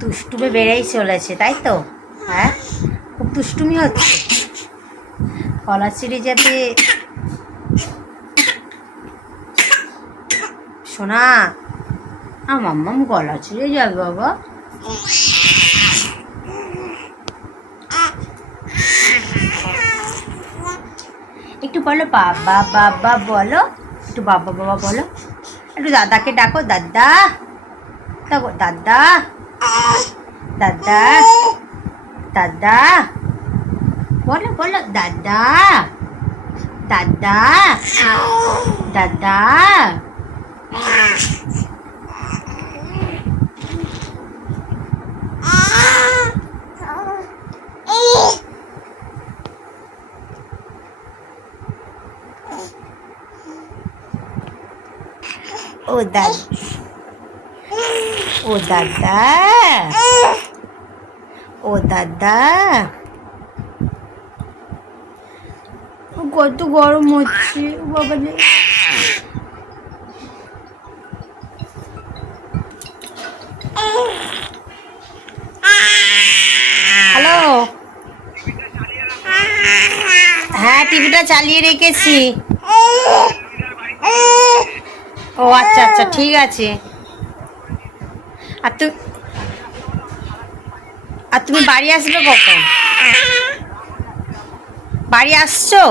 দুষ্টুমে বেড়েই চলেছে, তাই তো? হ্যাঁ? খুব দুষ্টুমি হচ্ছে। কলা চিড়ে যাতে শোনা আমার মাম্মাম গলা ছিঁড়ে যাবে, বাবা। একটু বলো, বাবা বাবা, বলো। একটু বাবা বাবা, বলো। একটু দাদাকে ডাকো, দাদা। দাদা। দাদা দাদা বলো বলো দাদা দাদা দাদা ও দাদা ও দাদা। ও দাদা। কত গরম হচ্ছে বাবা হ্যালো। হ্যাঁ টিভিটা চালিয়ে রেখেছি। ও আচ্ছা আচ্ছা ঠিক আছে। আর তুমি আর তুমি বাড়ি আসবে কখন? বাড়ি আসছো?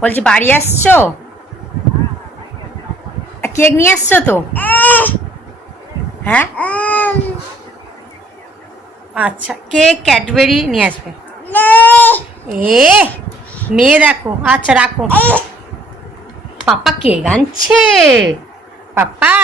বলছি, বাড়ি আসছো? কেক নিয়ে আসছো তো? হ্যাঁ? আচ্ছা কেক, ক্যাডবেরি নিয়ে আসবে। এ, মেয়ে দেখো আচ্ছা রাখো। পাপা কেক আনছে। পাপা